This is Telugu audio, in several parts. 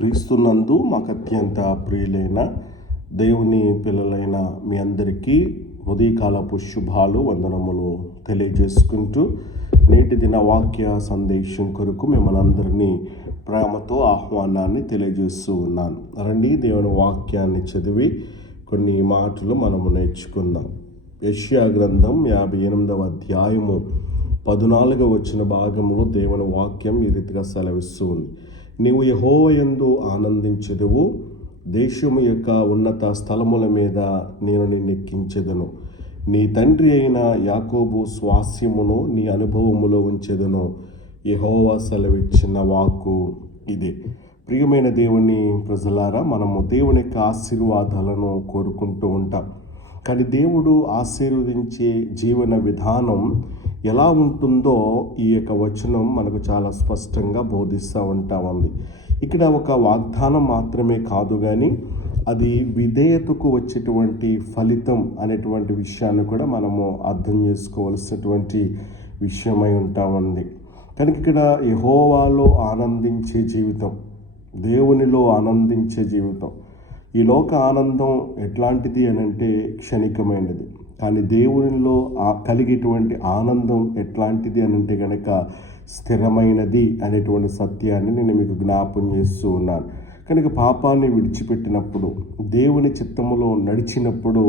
క్రీస్తునందు మాకు అత్యంత ప్రియులైన దేవుని పిల్లలైన మీ అందరికీ ఉదయకాలపు శుభాలు వందనములు తెలియజేసుకుంటూ నేటి దిన వాక్య సందేశం కొరకు మిమ్మల్ని అందరినీ ప్రేమతో ఆహ్వానాన్ని తెలియజేస్తూ ఉన్నాను. రండి దేవుని వాక్యాన్ని చదివి కొన్ని మాటలు మనము నేర్చుకుందాం. యెషయా గ్రంథం 58వ అధ్యాయము 14వ భాగంలో దేవుని వాక్యం ఈ రీతిగా సెలవిస్తూ ఉంది. నీవు యెహోవా యందు ఆనందించెదవు, దేశము యొక్క ఉన్నత స్థలముల మీద నేను నిన్నెక్కించెదను. నీ తండ్రి అయిన యాకోబు స్వాస్యమును నీ అనుభవములో ఉంచెదను. యెహోవా సెలవిచ్చిన వాక్కు ఇదే. ప్రియమైన దేవుని ప్రజలారా, మనము దేవుని యొక్క ఆశీర్వాదాలను కోరుకుంటూ ఉంటాం. కానీ దేవుడు ఆశీర్వదించే జీవన విధానం ఎలా ఉంటుందో ఈ యొక్క వచనం మనకు చాలా స్పష్టంగా బోధిస్తూ ఉంది. ఇక్కడ ఒక వాగ్దానం మాత్రమే కాదు, కానీ అది విధేయతకు వచ్చేటువంటి ఫలితం అనేటువంటి విషయాన్ని కూడా మనము అర్థం చేసుకోవాల్సినటువంటి విషయమై ఉంది. కనుక ఇక్కడ యెహోవాలో ఆనందించే జీవితం, దేవునిలో ఆనందించే జీవితం. ఈ లోక ఆనందం ఎట్లాంటిది అని అంటే క్షణికమైనది, కానీ దేవునిలో కలిగేటువంటి ఆనందం ఎట్లాంటిది అని అంటే కనుక స్థిరమైనది అనేటువంటి సత్యాన్ని నేను మీకు జ్ఞాపం చేస్తూ ఉన్నాను. కనుక పాపాన్ని విడిచిపెట్టినప్పుడు, దేవుని చిత్తములో నడిచినప్పుడు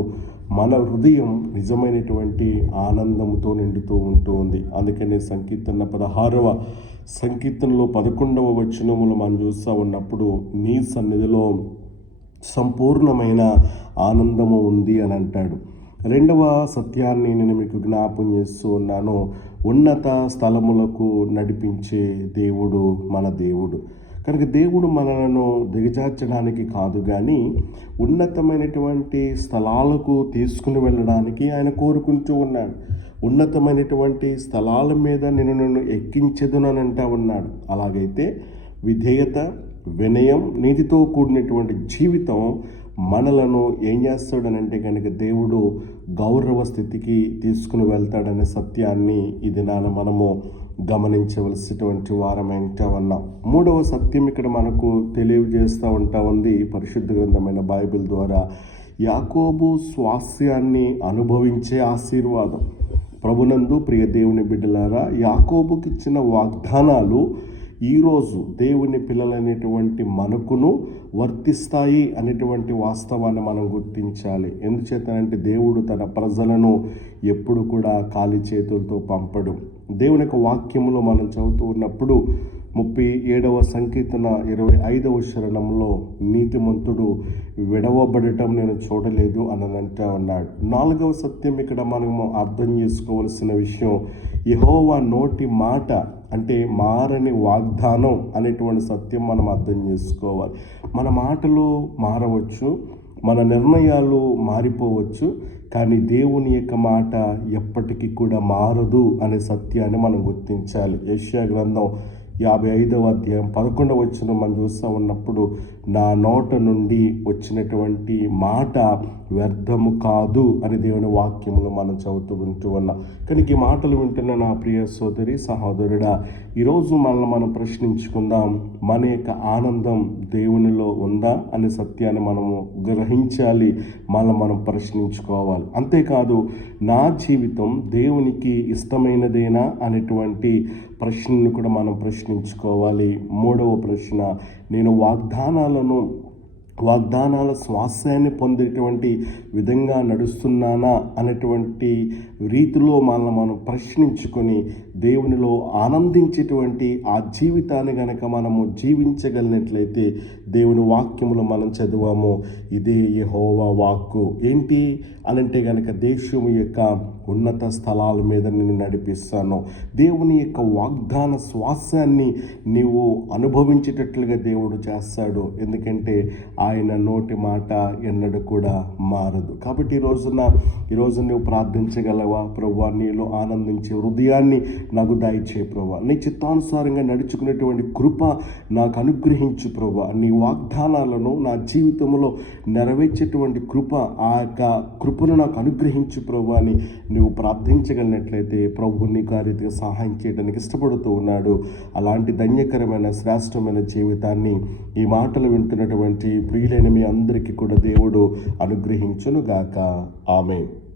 మన హృదయం నిజమైనటువంటి ఆనందంతో నిండుతూ ఉంటుంది. అందుకనే సంకీర్తన 16వ సంకీర్తనలో 11వ వచనములో మనం చూస్తూ ఉన్నప్పుడు, నీ సన్నిధిలో సంపూర్ణమైన ఆనందము ఉంది అని అంటాడు. రెండవ సత్యాన్ని నేను మీకు జ్ఞాపం చేస్తూ ఉన్నాను. ఉన్నత స్థలములకు నడిపించే దేవుడు మన దేవుడు. కనుక దేవుడు మనలను దిగజార్చడానికి కాదు, కానీ ఉన్నతమైనటువంటి స్థలాలకు తీసుకుని వెళ్ళడానికి ఆయన కోరుకుంటూ ఉన్నాడు. ఉన్నతమైనటువంటి స్థలాల మీద నేను ఎక్కించదును అని అంటా ఉన్నాడు. అలాగైతే విధేయత, వినయం, నీతితో కూడినటువంటి జీవితం మనలను ఏం చేస్తాడనంటే కనుక దేవుడు గౌరవ స్థితికి తీసుకుని వెళ్తాడనే సత్యాన్ని ఈ దినాన మనము గమనించవలసినటువంటి వారమైంటా ఉన్నాం. మూడవ సత్యం ఇక్కడ మనకు తెలియజేస్తూ ఉంది పరిశుద్ధ గ్రంథమైన బైబిల్ ద్వారా. యాకోబు స్వాస్యాన్ని అనుభవించే ఆశీర్వాదం. ప్రభునందు ప్రియ దేవుని బిడ్డలారా, యాకోబుకి ఇచ్చిన వాగ్దానాలు ఈరోజు దేవుని పిల్లలైనటువంటి మనకును వర్తిస్తాయి అనేటువంటి వాస్తవాన్ని మనం గుర్తించాలి. ఎందుచేతనంటే దేవుడు తన ప్రజలను ఎప్పుడు కూడా ఖాళీ చేతులతో పంపడు. దేవుని యొక్క వాక్యములో మనం చదువుతూ ఉన్నప్పుడు 37వ సంకీర్తన 25వ శరణంలో, నీతిమంతుడు విడవబడటం నేను చూడలేదు అని అంటూ ఉన్నాడు. 4వ సత్యం ఇక్కడ మనము అర్థం చేసుకోవలసిన విషయం, యెహోవా నోటి మాట అంటే మారని వాగ్దానం అనేటువంటి సత్యం మనం అర్థం చేసుకోవాలి. మన మాటలు మారవచ్చు, మన నిర్ణయాలు మారిపోవచ్చు, కానీ దేవుని యొక్క మాట ఎప్పటికీ కూడా మారదు అనే సత్యాన్ని మనం గుర్తించాలి. యెషయా గ్రంథం 55వ అధ్యాయం 11వ వచనం మనం చూస్తూ ఉన్నప్పుడు, నా నోట నుండి వచ్చినటువంటి మాట వ్యర్థము కాదు అని దేవుని వాక్యములు మనం చదువుతూ ఉన్నాం. కనుక ఈ మాటలు వింటున్న నా ప్రియ సోదరి సహోదరుడా, ఈరోజు మనల్ని మనం ప్రశ్నించుకుందాం, మన యొక్క ఆనందం దేవునిలో ఉందా అనే సత్యాన్ని మనము గ్రహించాలి, మనం ప్రశ్నించుకోవాలి. అంతేకాదు, నా జీవితం దేవునికి ఇష్టమైనదేనా అనేటువంటి ప్రశ్నను కూడా మనం ప్రశ్నించుకోవాలి. మూడవ ప్రశ్న, నేను వాగ్దానాల స్వాస్యాన్ని పొందేటువంటి విధంగా నడుస్తున్నానా అనేటువంటి రీతిలో మనం ప్రశ్నించుకొని దేవునిలో ఆనందించేటువంటి ఆ జీవితాన్ని గనక మనము జీవించగలిగినట్లయితే, దేవుని వాక్యములో మనం చదివాము, ఇదే యెహోవా వాక్కు. ఏంటి అనంటే గనక, దేశము యొక్క ఉన్నత స్థలాల మీద నిన్ను నడిపిస్తాను. దేవుని యొక్క వాగ్దాన స్వాస్యాన్ని నీవు అనుభవించేటట్లుగా దేవుడు చేస్తాడు. ఎందుకంటే ఆయన నోటి మాట ఎన్నడూ కూడా మారదు. కాబట్టి ఈరోజు నువ్వు ప్రార్థించగలవా? ప్రభువా, నీలో ఆనందించే హృదయాన్ని నాకు దయచేయి ప్రభువా. నీ చిత్తానుసారంగా నడుచుకునేటువంటి కృప నాకు అనుగ్రహించు ప్రభువా. నీ వాగ్దానాలను నా జీవితంలో నెరవేర్చేటువంటి కృప, ఆ యొక్క కృపను నాకు అనుగ్రహించు ప్రభువా అని నువ్వు ప్రార్థించగలిగినట్లయితే ప్రభు నీకు ఆ రీతిగా సహాయం చేయడానికి ఇష్టపడుతూ ఉన్నాడు. అలాంటి ధన్యకరమైన శ్రేష్టమైన జీవితాన్ని ఈ మాటలు వింటున్నటువంటి ప్రియులైన మీ అందరికీ కూడా దేవుడు అనుగ్రహించును గాక. ఆమేన్.